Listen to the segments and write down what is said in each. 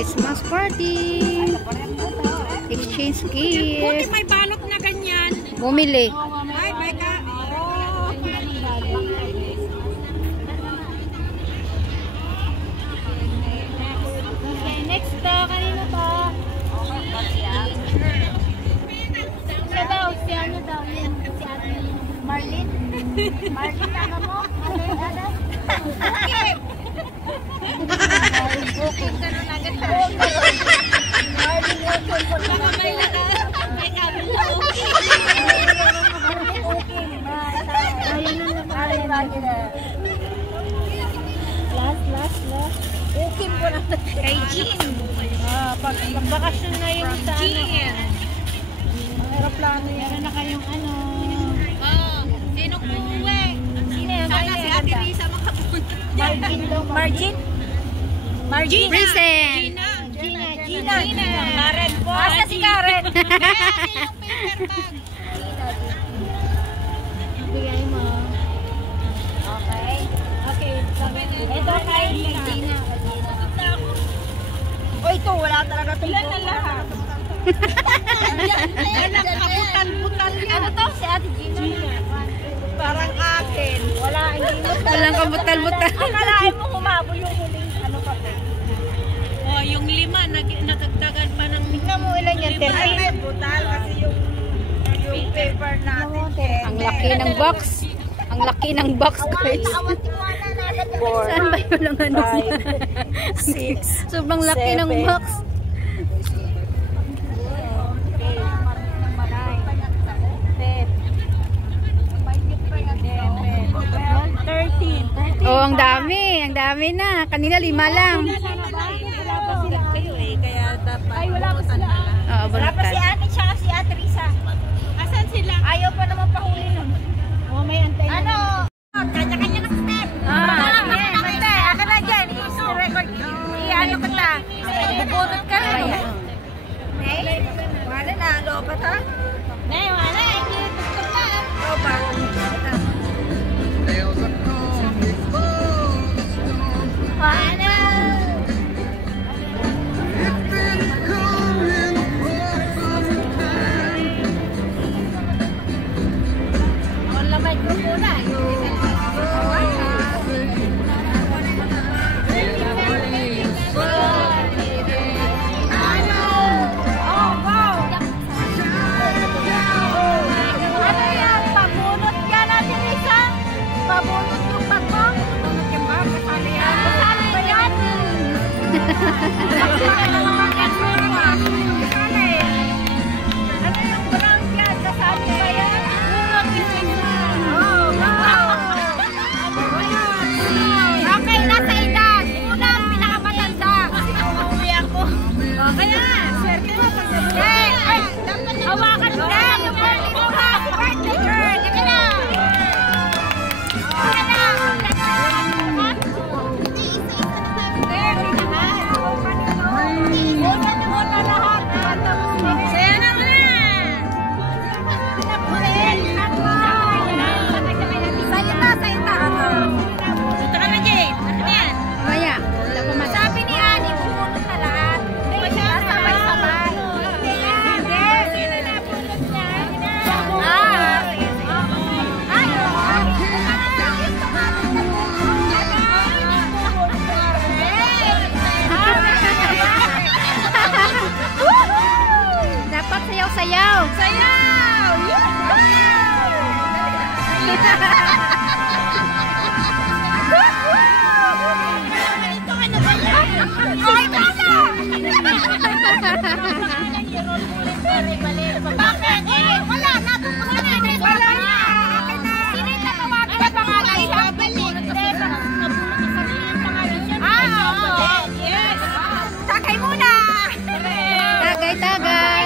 Christmas party. Exchange gifts. Buti may balot na ganyan. Bumili. Ay, may ka. Okay, next kanino to? Siya daw, si ano daw, si Ate Marlene. Marlene, ano mo? Ano? Okay. Okay, ganun agad. Marlene, okay. May kabel na okay. Last. Okay po na. Kay Jean. Pag bakasyon na yung sa Jean. ang aeroplano yan. Meron na kayong ano. Sino po uwi? Sino yan? Sana si Ate Risa makapunta. Margin. Present. Gina. Karen po. Asa si Karen? Yung paper bag. Bigay mo. Okay. Ito kay Gina. O ito, wala talaga ito. Ilan na lahat? Alam, kabutal-butal yan. Ano to? Si Ate Gina. Parang akin. Wala, hindi mo. Walang kabutal-butal. Akalain mo humabol yung huling ano pa po. O, yung 5, natagdagan pa ng... Tignan mo ilan yan. Ay, may butal kasi yung paper natin. Ang laki ng box. Ang laki ng box, guys. Saan ba yun ang ano? 6. Sobrang laki ng box. 13. Oh, ang dami. Ang dami na. Kanina 5 lang. Kaya dapat... Ay, wala pa sila. Oo, Wala pa si baliktad. Ate tsaka si Ate Risa. Asan sila? Ayaw pa naman pahuli nun. Oh, may antay. Ano? Kanya-kanya ng step. Mante, akin na dyan. I-record. I-ano kita. Bubunot ka rin. Wala na, lobat ha? Wala. Hindi gusto pa. Lobat. Ano? Ang lamay ko muna. Ano yan? Pabunot yan natin, Risa? Pabunot yung bato? Pabunot yung bato? Kasali yan? Kasali ba yan? Ano yung brown yan? Kasali ba yan? Okay, nasa edad. Una ang pinakamatanda. Uuwi ako. Kaya, swerte mo pag hawakan mo na. Yung birthday mo ka. Birthday girl. Ika na. Ika na. Saya na mo na. Salita. Punta ka na, Jane. Ano yan? Maya. Wala pa man. Sabi ni Ani, pumunot na lahat. Sabay-sabay. Dapat sayaw-sayaw. Sayaw! Ito ano ba yan? Ay, tama! Bakit? Wala, natupos na yun. Wala na. Sino yung tatawagan na pangalan siya? Yes. Tagay muna. Tagay.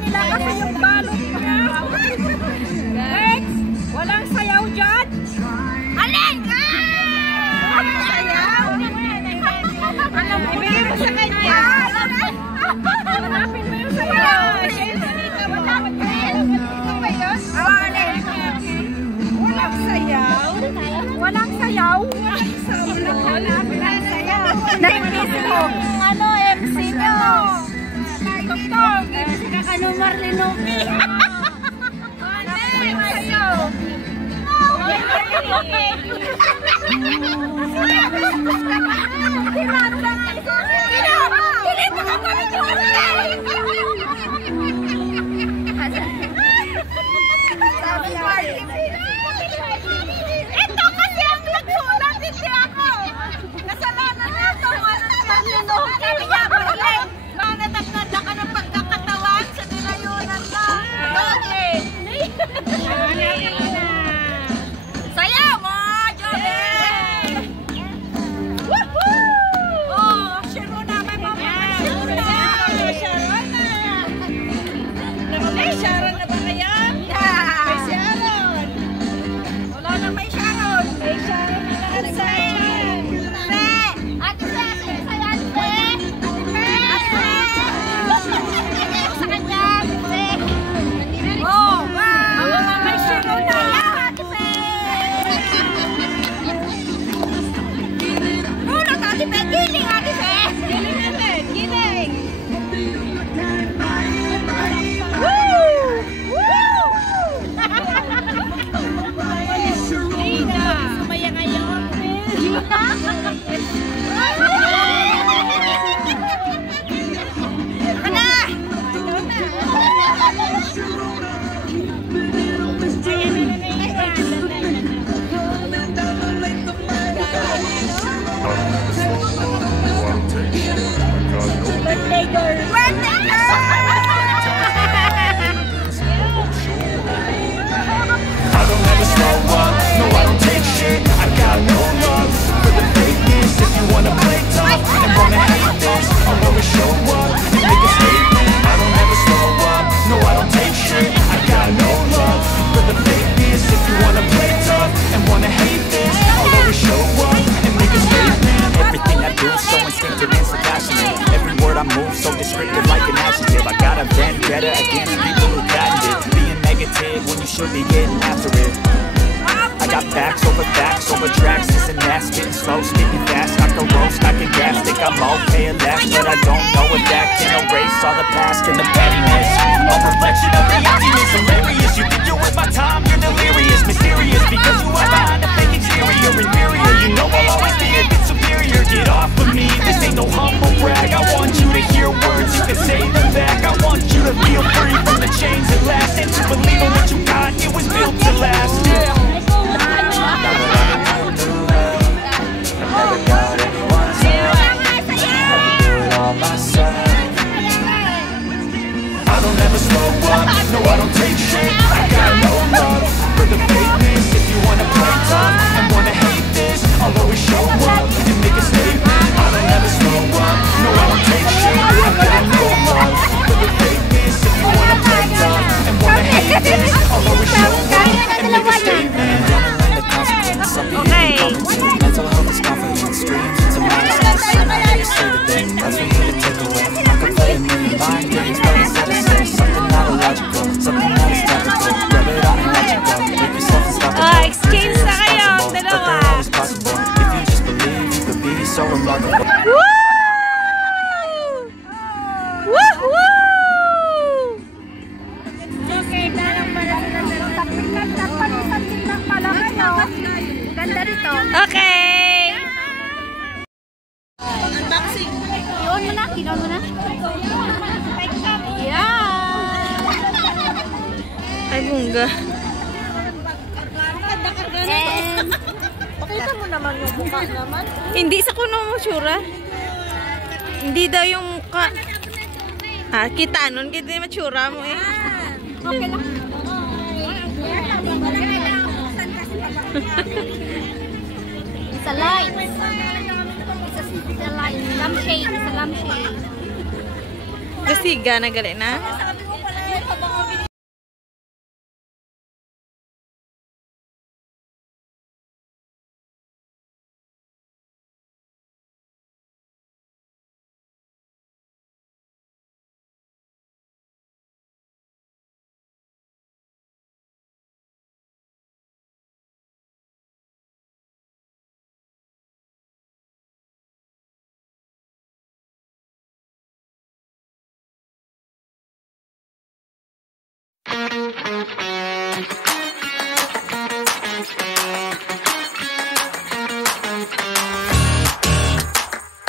nila kasi yung balot niya. Next, walang sayaw dyan. Alin! Walang sayaw? Ibigay mo sa kanya. Hanapin mo yung sayaw. Walang sayaw? Walang sayaw? Walang sayaw. Ano, MC mo? Tugtog. Ano, Marlenopi? Ano, sayaw? Ito kasi ang nagsulat, hindi ako. Kasalanan na ito. Sabi niya ako rin. Manatagtad ka ng pagkakatawan sa nilayunan ka. Bakit? Sayaw mo, Joey! Woohoo! Oh, Sharona, may mama. Sharona! May Sharon na ba kaya? May Sharon! Wala na may Sharon! May Sharon na lang sa Ate Se! Ate Se! Sa kanya! Se! Oh! Wow! May Sharon na! Ate Se! Tulog Ate Se! Giling Ate Se! Giling natin! Giling! Sumaya kayo. Birthday girl. Birthday girl. I don't ever slow up, no I don't take shit. I got no love for the fakeness. If you wanna play tough and wanna hate this, I'll always show up and make a statement. I don't ever slow up, no I don't take shit. I got no love for the fakeness. If you wanna play tough and wanna hate this, I'll always show up and make a statement. Everything I do so instinctive and so passionate. Every word I move so descriptive like an adjective. I got a vendetta against people who patented being negative when you should be getting after it. I got facts over tracks, this and that, spitting slow, spitting fast, I can roast, I can gas, think I'm okay at last, but I don't know if that can erase all the past and the pettiness. A reflection of the emptiness, hilarious, you think you're with my time, you're delirious, mysterious, because you are behind a fake exterior, inferior, you know I'll always be a bit superior, get off of me, this ain't no humble brag, I want you to hear words, you can say them back, I want you to feel free from the chains that last, and to believe in what you got, it was built to last. I don't ever slow up, no I don't take shit. I got no love for the fakeness. If you wanna play tough and wanna hate this, I'll always show up and make a statement. I don't ever slow up, no I don't take shit. I got no love for the fakeness. If you wanna play tough and wanna hate this, I'll always show up and make a statement. Okay. Mental health is confidence, dreams into mindset. Something to say the thing, that's for you to take away. I can play a million mind games, but instead of say something not illogical, something that is topical. Rub it on and let you go. Make yourself unstoppable. Exchange na kayo, But dalawa. they're always possible. If you just believe, you could be so remarkable. Woo! Woohoo! Okay, dalang pala sila pero tapik lang pala kayo. Ganda rito. Okay! Unboxing. Iyon mo na, kinon mo na. Yeah! Ay, bungga. Pakita mo naman yung mukha naman. Hindi sa kuno mo, Shura. Hindi daw yung mukha. Ha, kita nun. Kita yung matsura mo eh. Okay lang. Sa lights. lampshade. Sa lampshade. Gasiga na gali na. Sabi ko pala eh, pabango Thank you.